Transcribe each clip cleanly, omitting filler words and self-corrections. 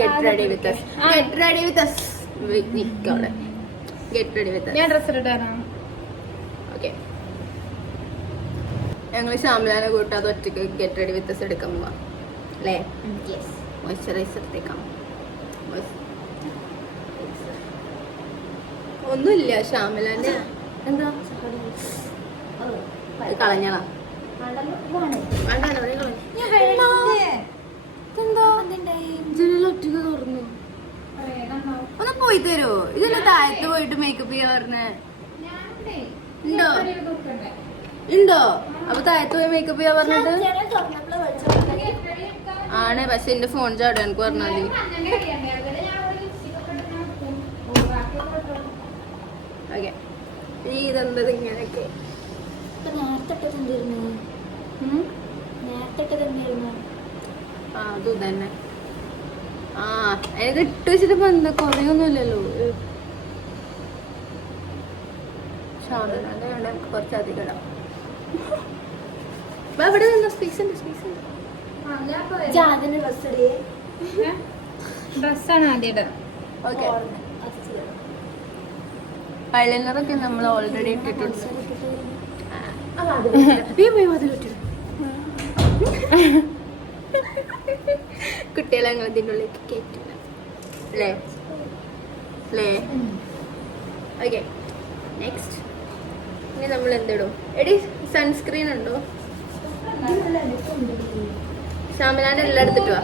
Get ready with us. Get ready with us. നിക്കവിടെ. Get ready with us. ഞാൻ dress ഇടാനാ. Okay. ഞങ്ങൾ ഷാമിലാനെ കൂട്ടാതെ ഒറ്റയ്ക്ക് ഗെറ്റ് റെഡി വിത്ത് us എടുക്കാൻ പോവാം അല്ലേ? മോയ്സ്ചറൈസർ എടുത്തേക്കാം. ഒന്നുമില്ല ഷാമിലാന്റെ എന്താ കളഞ്ഞാ ഒറ്റക്ക് തുറന്നു. ഒന്ന് പോയി തരുമോ? ഇതെല്ലാം താഴത്ത് പോയിട്ട് മേക്കപ്പ് ചെയ്യാൻ പറഞ്ഞേ. ഉണ്ടോ? അപ്പൊ താഴത്ത് പോയി മേക്കപ്പ് ചെയ്യാൻ പറഞ്ഞിട്ട് ആണ്. പക്ഷെ എന്റെ ഫോൺ ചാടും എനിക്ക് പറഞ്ഞാൽ മതി. ഓക്കെ. ഇതെന്തത് ഇങ്ങനെയൊക്കെ അത് തന്നെ. എനിക്ക് ഇട്ട് വെച്ചിട്ട് ഇപ്പൊ എന്താ കുറയൊന്നുമില്ലല്ലോ. ഷാമിലാന്റെ കുറച്ചധികം ഇടാം. ഇവിടെ നിന്ന് സ്പേസ് ഉണ്ട്. ഡ്രസ്സാണ് ആദ്യം ഇടുക. ഓക്കെ. ഐലൈനറൊക്കെ നമ്മൾ ഓൾറെഡി ഇട്ടിട്ടുണ്ട്. കുട്ടികളെ ഞങ്ങൾ ഇതിൻ്റെ ഉള്ളിലേക്ക് കയറ്റില്ല അല്ലേ? ഓക്കെ. നെക്സ്റ്റ് ഇനി നമ്മൾ എന്തിടും? എടി സൺസ്ക്രീൻ ഉണ്ടോ? ഷാമിലാന്റെ എല്ലാം എടുത്തിട്ട് വാ.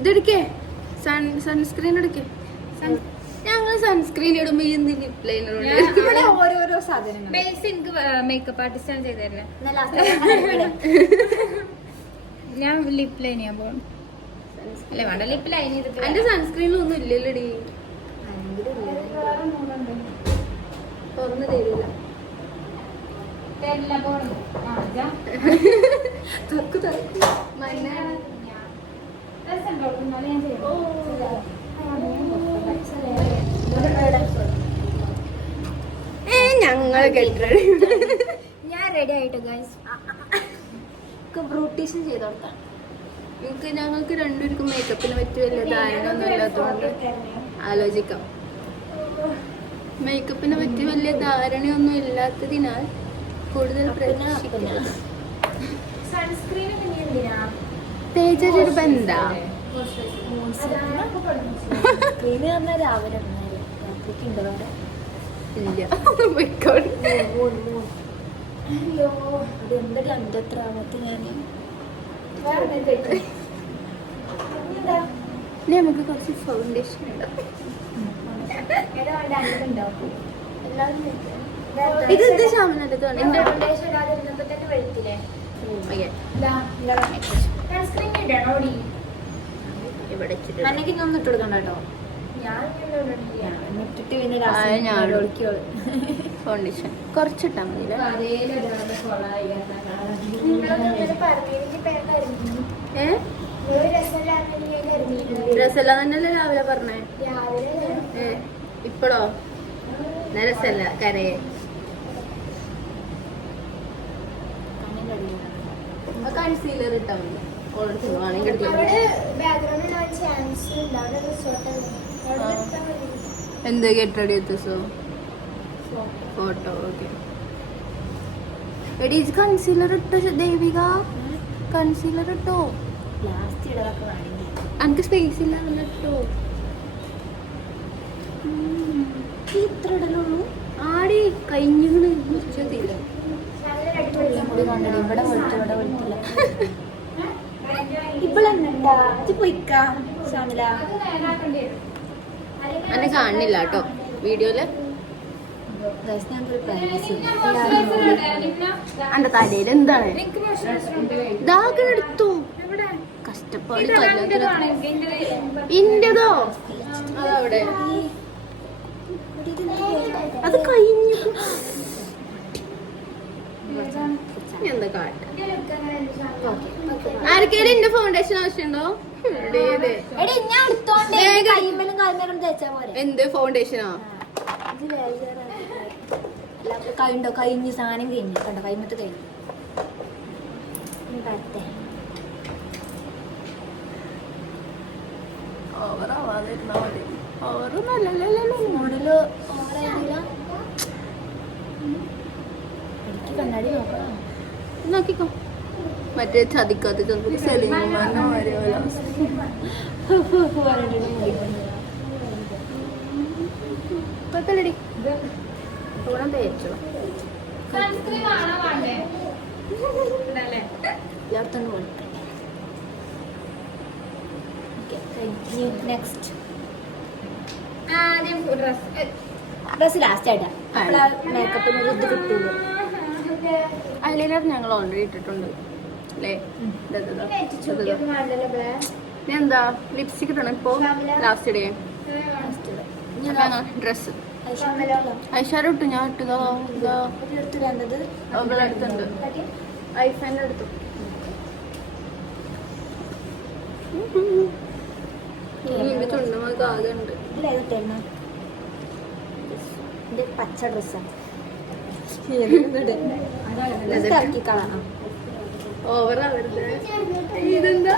ഇതെടുക്കേ, സൺസ്ക്രീൻ എടുക്കേ. ഞങ്ങൾ സൺസ്ക്രീൻ ഇടുമ്പോ ലിപ് ലൈനർ ഓരോരോ സാധനങ്ങൾ മേക്കപ്പ് ആർട്ടിസ്റ്റാണ് ചെയ്തല്ലേ. ഞാൻ ലിപ് ലൈൻ ചെയ്യാൻ പോകും. അല്ലേ വേണ്ട, ലിപ് ലൈൻ ചെയ്തിട്ട്. എന്റെ സൺസ്ക്രീനിലൊന്നും ഇല്ലല്ലോടി. തുറന്നു തരില്ല. ഞങ്ങൾ ഞാൻ റെഡി ആയിട്ട് ഗൈസ് ബ്യൂട്ടീഷ്യൻ ചെയ്ത് കൊടുത്താണ്. ഞങ്ങൾക്ക് രണ്ടുപേർക്കും മേക്കപ്പിന് പറ്റിയ വലിയ ധാരണയൊന്നും ഇല്ലാത്തതുകൊണ്ട് ആലോചിക്കാം. മേക്കപ്പിനെ പറ്റി വലിയ ധാരണയൊന്നും ഇല്ലാത്തതിനാൽ കൂടുതൽ തേച്ചൊരു ബന്ധാ നമുക്ക് കുറച്ച് ഫൗണ്ടേഷൻ ഉണ്ടാവും. ഇത് ഷാമിനടുത്താണ് അന്നൊന്നും ഇട്ട് കൊടുക്കണ്ട കേട്ടോ. ഫൗണ്ടേഷൻ കുറച്ചിട്ടാ മതി. രസല്ല തന്നെയല്ലേ രാവിലെ പറഞ്ഞേ? ഇപ്പഴോ? രസല്ല കരയെ. കൺസീലർ ഇട്ടാ മതി. എന്ത് ഗെറ്റ് റെഡി എത്തിസോ ഫോട്ടോ? ഓക്കെ. എടി കൺസീലർ ഇട്ടോ ദേവിക? കൺസീലർ ഇട്ടോ? എനിക്ക് സ്പേസ് ഇല്ല ഇട്ടോ. ഇത്ര ഇടലുള്ളൂ. ആടി കഴിഞ്ഞിങ്ങനെ മുറിച്ചതില്ല. എന്നെ കാണില്ല കേട്ടോ വീഡിയോയില്. എന്റെ തലയിൽ എന്താണ് ഇതാകെ എടുത്തു. കഷ്ടപ്പാട് ഇന്റതോ? അതവിടെ അത് കഴിഞ്ഞു. എന്താ കാട്ട? ആർക്കേലും എന്റെ ഫൗണ്ടേഷൻ ആവശ്യമുണ്ടോ? എന്ത് ഫൗണ്ടേഷനോ? കൈണ്ടോ കഴിഞ്ഞ് സാധനം കഴിഞ്ഞു കണ്ടോ കൈമത്ത് കഴിഞ്ഞു ഓവറാവാതിരുന്നാ മതി. ഓവറൊന്നും അല്ലല്ലോ. മോഡല് ഓവറായില്ല. എനിക്ക് കണ്ണാടി നോക്കണം. നോക്കിക്കോ. മറ്റേ ചതിക്കാത്ത സെലിമാനോ കുഴപ്പമില്ലടി. ഇവിടെ തേച്ചോ ഇയാൾത്തന്നെ കൊടുക്കും. നെക്സ്റ്റ് ഡ്രസ് ലാസ്റ്റ് ആയിട്ടാ മേക്കപ്പിന് ഒരു ഇത് കിട്ടൂല്ലോ. ഐലൈനർ ഞങ്ങൾ ഓൾറെഡി ഇട്ടിട്ടുണ്ട് അല്ലേ? എന്താ ലിപ്സ്റ്റിക് ഇട്ടണം ഇപ്പോ ലാസ്റ്റ് ഡേ ഡ്രസ് ഐഷാഡോ ഇട്ടു. ഞാൻ ഇട്ടതോ അടുത്തുണ്ട് ഐഫാൻ്റെ അടുത്തു. ചുണ്ടമൊക്കെ ആകെ ഉണ്ട്. പച്ച ഡ്രസ്സാണ്. ഓവറാവരുത്. ഇതെന്താ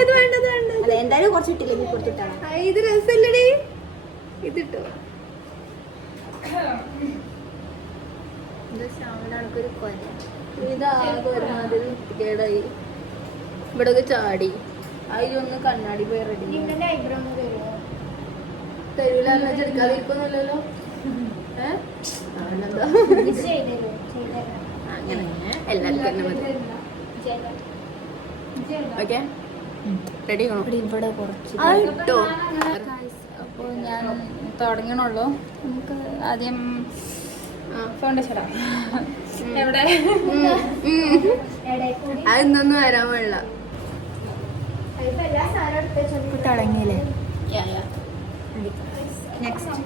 ഇത് വേണ്ടത് വേണ്ട. എന്തായാലും കുറച്ച് ഇട്ടില്ലെങ്കിൽ കൊടുത്തിട്ടാ. ഇത് രസമല്ലടി. ഇതിട്ടോ ശ്യാമിലാണൊരു കൊല. ഇതാകെ ഒരുമാതിരി കേടായി. ഇവിടെ ഒക്കെ ചാടി. അതിലൊന്ന് കണ്ണാടി പോയി റെഡി ഐബ്രോ ഒന്ന് തരൂല. ചെടുക്കാതിരിക്കൊന്നുമില്ലല്ലോ. അങ്ങനെ എല്ലാവർക്കും ഓക്കെ റെഡി ആണോ? ഇവിടെ കുറച്ച് ഇട്ടോ. അപ്പോൾ ഞാൻ തുടങ്ങണുള്ളൂ. നമുക്ക് ആദ്യം ഫൗണ്ടേഷൻ ഇടാം. എവിടെ അതൊന്നും വരാൻ പാടില്ല. തുടങ്ങിയില്ലേ? നെക്സ്റ്റ്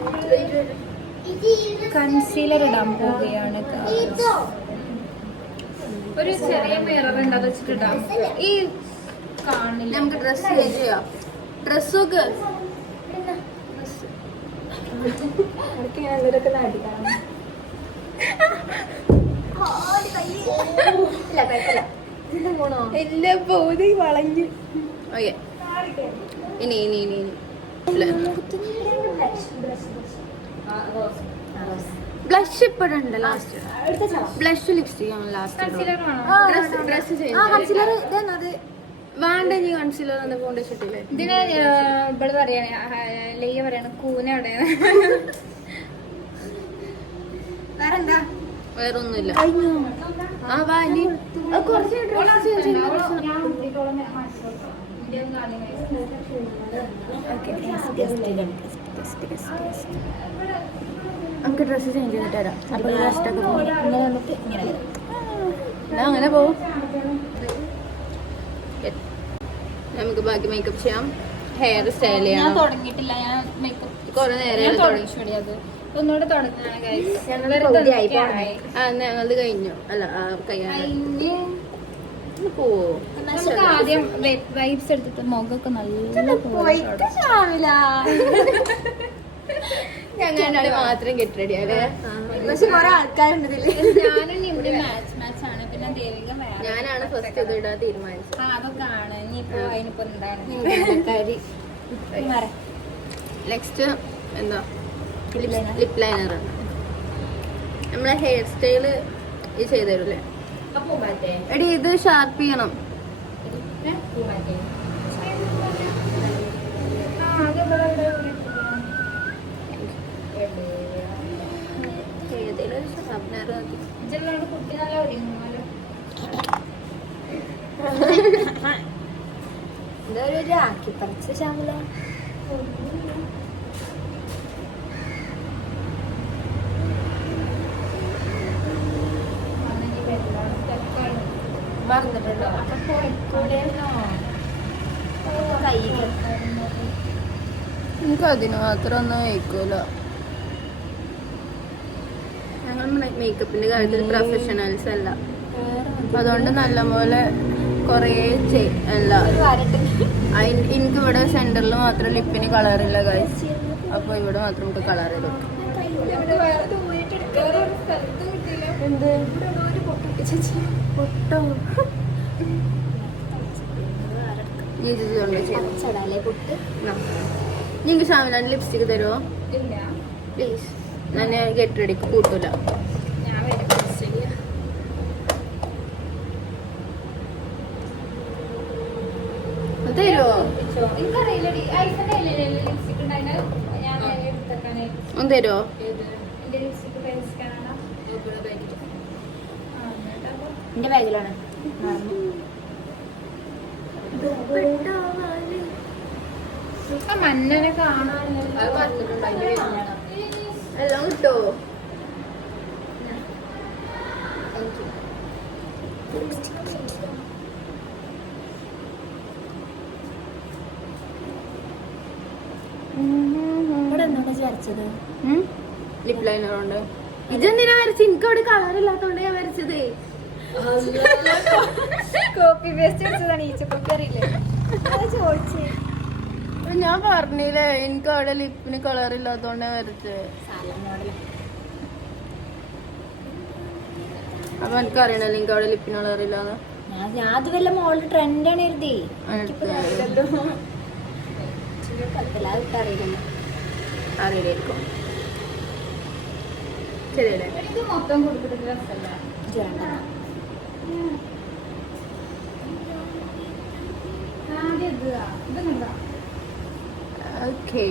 കൺസീലർ ഇടാൻ പോവുകയാണ്. ഒരു ചെറിയ മിറർ ഉണ്ട്, അത് വെച്ചിട്ടിടാം. ഈ കാണില്ല. നമുക്ക് ഡ്രസ് ചേഞ്ച് ചെയ്യാം. ഡ്രസ്സൊക്കെ ഇല്ല പോതി വളഞ്ഞു. ഓക്കെ ഇനി ഇനി ഇനി ഇനി ബ്ലഷ് ഇപ്പോഴുണ്ട്. ലാസ്റ്റ് ബ്ലഷ് ലിപ്സ്റ്റിക് ആണ് ലാസ്റ്റ്. ഡ്രസ് വേണ്ട. നീ കൺസീലർ എന്താ ഫൗണ്ടേഷൻ ഇട്ടില്ലേ? ഇതിന് ഇവിടെ പറയാണ് ലെയ്യ പറയാണ് കൂന എവിടെയാണ്. വേറെന്താ? വേറൊന്നുമില്ല. ആ വാ ഇനി കുറച്ച് നമുക്ക് ഡ്രസ്സ് ചേഞ്ച് ചെയ്തിട്ട് വരാം. അപ്പോൾ ലാസ്റ്റൊക്കെ നമുക്ക് ഇങ്ങനെ അങ്ങനെ പോവും. നമുക്ക് ബാക്കി മേക്കപ്പ് ചെയ്യാം. ഹെയർ സ്റ്റൈൽ ഞാൻ ചെയ്യണം. തുടങ്ങിയിട്ടില്ല. ഞാൻ മേക്കപ്പ് കുറെ നേരം ഒന്നുകൂടെ തുടങ്ങാണ്. ഞങ്ങളത് കഴിഞ്ഞു. അല്ല പോവോ? നമുക്ക് ആദ്യം വൈബ്സ് എടുത്തിട്ട് മുഖമൊക്കെ നല്ല ഞങ്ങൾ മാത്രം ഗെറ്റ് റെഡി അല്ലേ? പക്ഷെ കുറെ ആൾക്കാരുണ്ട്. ഞാനും ഇവിടെ മാച്ച് ആണ്. പിന്നെ ദേവിക ഞാനാണ് ഫസ്റ്റ് ഇത് ഇടാൻ തീരുമാനിച്ചത്. അതൊക്കെ ആണ്. ഇനിയിപ്പോ അതിനിപ്പോ എന്താണ് നെക്സ്റ്റ് എന്താ? ലിപ് ലൈനർ ആണ്. നമ്മളെ ഹെയർ സ്റ്റൈല് ഇത് ചെയ്ത് തരൂല്ലേ? എടി ഇത് ഷാർപ്പ് ചെയ്യണം. ഏതെങ്കിലും ഒരു ഷാർപ്പ്നർ മതി. കുട്ടി നല്ല ഒരുങ്ങുമല്ലോ. എന്താ ഒരു ആക്കി പറിച്ച ശ്യാമല. മറന്നിട്ടുണ്ടോ? എനിക്ക് അതിന് മാത്രം ഒന്നും വയ്ക്കൂല. ഞങ്ങൾ മേക്കപ്പിന്റെ കാര്യത്തിൽ പ്രൊഫഷണൽസ് അല്ല. അതുകൊണ്ട് നല്ലപോലെ കുറേ അല്ല. എനിക്ക് ഇവിടെ സെന്ററിൽ മാത്രം ലിപ്പിന് കളറില്ല ഗൈസ്. അപ്പോൾ ഇവിടെ മാത്രം നമുക്ക് കളർ ഇടും. എന്ത് പൊട്ടോ നിങ്ങൾക്ക് ഷാമിലാണ്ട് ലിപ്സ്റ്റിക്ക് തരുമോ പ്ലീസ്? ഞാൻ ഗെറ്റ് റെഡിക്ക് കൂട്ടൂല. തരുമോ? ഒന്ന് തരുമോ? എന്റെ ബാഗിലാണ്. മഞ്ഞനെ കാണാൻ എല്ലാം കിട്ടോ? വരച്ചത് ലിപ് ലൈനർ കൊണ്ട്. ഇതെന്തിനാ വരച്ചത്? എനിക്ക് അവിടെ കളർ ഇല്ലാത്തോണ്ട് ഞാൻ വരച്ചത്. Copy paste അടിച്ചതാണ്. ഈച്ചക്കൊക്കെ അറിയില്ലേ ചോദിച്ചേ. ഞാൻ പറഞ്ഞില്ലേ എനിക്ക് അവിടെ ലിപ്പിന് കളർ ഇല്ലാത്തോണ്ട് വരച്ചത്. അപ്പൊ എനിക്ക് അറിയണല്ലോ എനിക്ക് അവിടെ ലിപ്പിന് കളർ ഇല്ലാന്ന്. അത് വല്ല മോളുടെ ട്രെൻഡാണ് എഴുതി. അറിയില്ലായിരിക്കും. ശരിയല്ലേ? ഇത് മൊത്തം കൊടുത്തിട്ട് രസമല്ല. ഓക്കേ.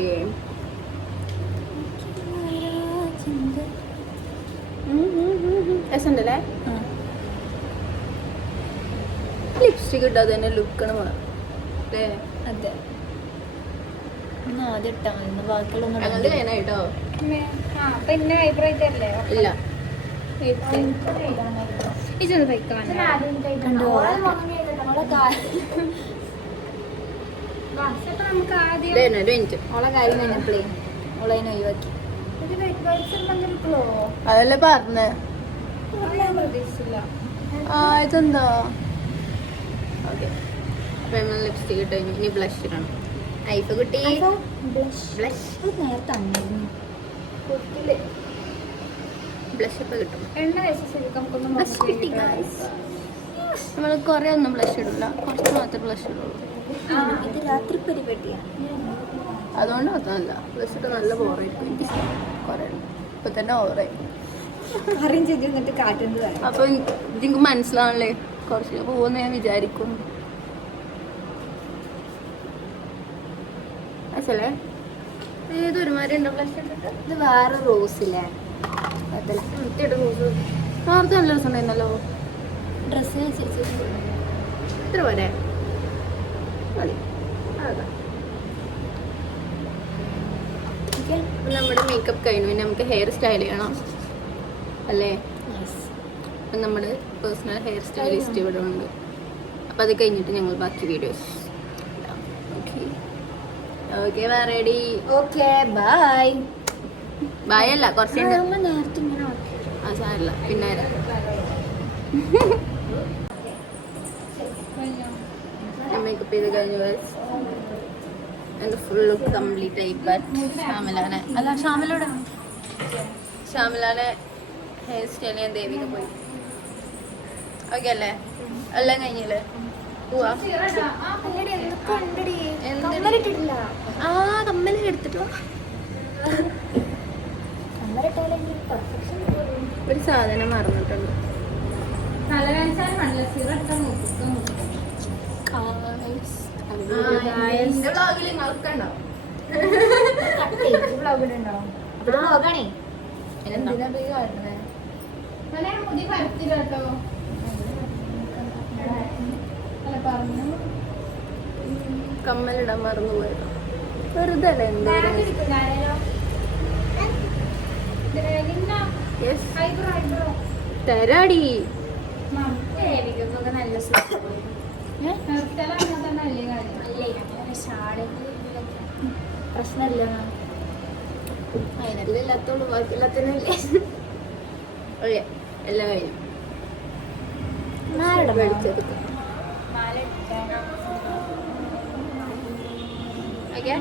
രസമുണ്ടല്ലേ? ലിപ്സ്റ്റിക് ഇട്ടാ തന്നെ ലുക്കാണ് അല്ലേ? അതെ. ആദ്യം ഇട്ടാ മതി. ബാക്കിയുള്ള കേട്ടോ പിന്നെ വൈബ്രേറ്റ് അല്ലേ? ഇല്ല. ഇതൊന്ന് തയ്ക്കാൻ നമുക്ക് ആദ്യം ഓളെ കാര്യം കഴിഞ്ഞപ്പോഴേ ഓളതിനെ ഒഴിവാക്കി. അതല്ലേ പറഞ്ഞേ. പ്രതീക്ഷിച്ചില്ല. ഇതെന്താ? ഓക്കെ. അപ്പൊ നമ്മൾ ലിപ്സ്റ്റിക് ഇട്ട് കഴിഞ്ഞു. ഇനി ബ്ലഷ് ഇടണം. ഐഫ് കുട്ടി ബ്ലഷ് നേരത്തെ ബ്ലഷ് ഇപ്പൊ കിട്ടും. എണ്ണ വെച്ച് ശരിക്കും ബ്ലഷ് കിട്ടി നമ്മൾ കുറെ ഒന്നും ബ്ലഷ് ഇടില്ല, കുറച്ച് മാത്രമേ ബ്ലഷ് ഇടുള്ളൂ. ഇത് രാത്രി പരിപാടിയാണ്, അതുകൊണ്ട് മാത്രമല്ല ബ്ലഷ് ഇട്ട് നല്ല ബോറായിരിക്കും. എനിക്ക് കുറെ ഇപ്പൊ തന്നെ ഓവറായി അറിയും ചെയ്തിട്ട് കാറ്റുന്നത്. അപ്പൊ എനിക്ക് മനസ്സിലാവണല്ലേ കുറച്ച് പോകുന്ന ഞാൻ വിചാരിക്കും. അല്ലേ ഏതൊരുമാതിരി ഉണ്ടോ ബ്ലഷ് ഇട്ടിട്ട്? ഇത് വേറെ റോസില്ലേ? നേരത്തെ നല്ല രസം ഉണ്ടായിരുന്നല്ലോ. ഡ്രസ്സിനനുസരിച്ച് ഇത്ര പോരെ മതി. അതാ നമ്മുടെ മേക്കപ്പ് കഴിഞ്ഞു. പിന്നെ നമുക്ക് ഹെയർ സ്റ്റൈൽ ചെയ്യണം അല്ലേ? അപ്പം നമ്മുടെ പേഴ്സണൽ ഹെയർ സ്റ്റൈലിസ്റ്റ് ഇവിടെ ഉണ്ട്. അപ്പം അത് കഴിഞ്ഞിട്ട് ഞങ്ങൾ ബാക്കി videos. Okay ready? Okay bye. Bye അല്ല, കുറച്ച് നേരത്തെ ഇങ്ങനെ ആ സാരല്ല, പിന്നെ മേക്കപ്പ് ചെയ്ത് കഴിഞ്ഞു. എൻ്റെ ഫുൾ ലുക്ക് കംപ്ലീറ്റ് ആയി. ബട്ട് ഷാമിലാനെ അല്ല, ഷാമിലാനെ ഹെയർ സ്റ്റൈൽ ഞാൻ ദേവിക പോയി. ഓക്കെ അല്ലേ? എല്ലാം കഴിഞ്ഞില്ലേ? പോവാ. ആ കമ്മല് എടുത്തിട്ടോ. ഒരു സാധനം മറന്നിട്ടുണ്ട്. കമ്മലിടാൻ മറന്നു പോയത് വെറുതെ അല്ലേ? തരാടി. പ്രശ്നമില്ല, അതിനെല്ലാം ഇല്ലാത്തോളൂ, ബാക്കി എല്ലാത്തിനല്ലേ. ഓക്കെ, എല്ലാം കഴിഞ്ഞു. വെളിച്ചെടുക്കാം. ഓക്കെ.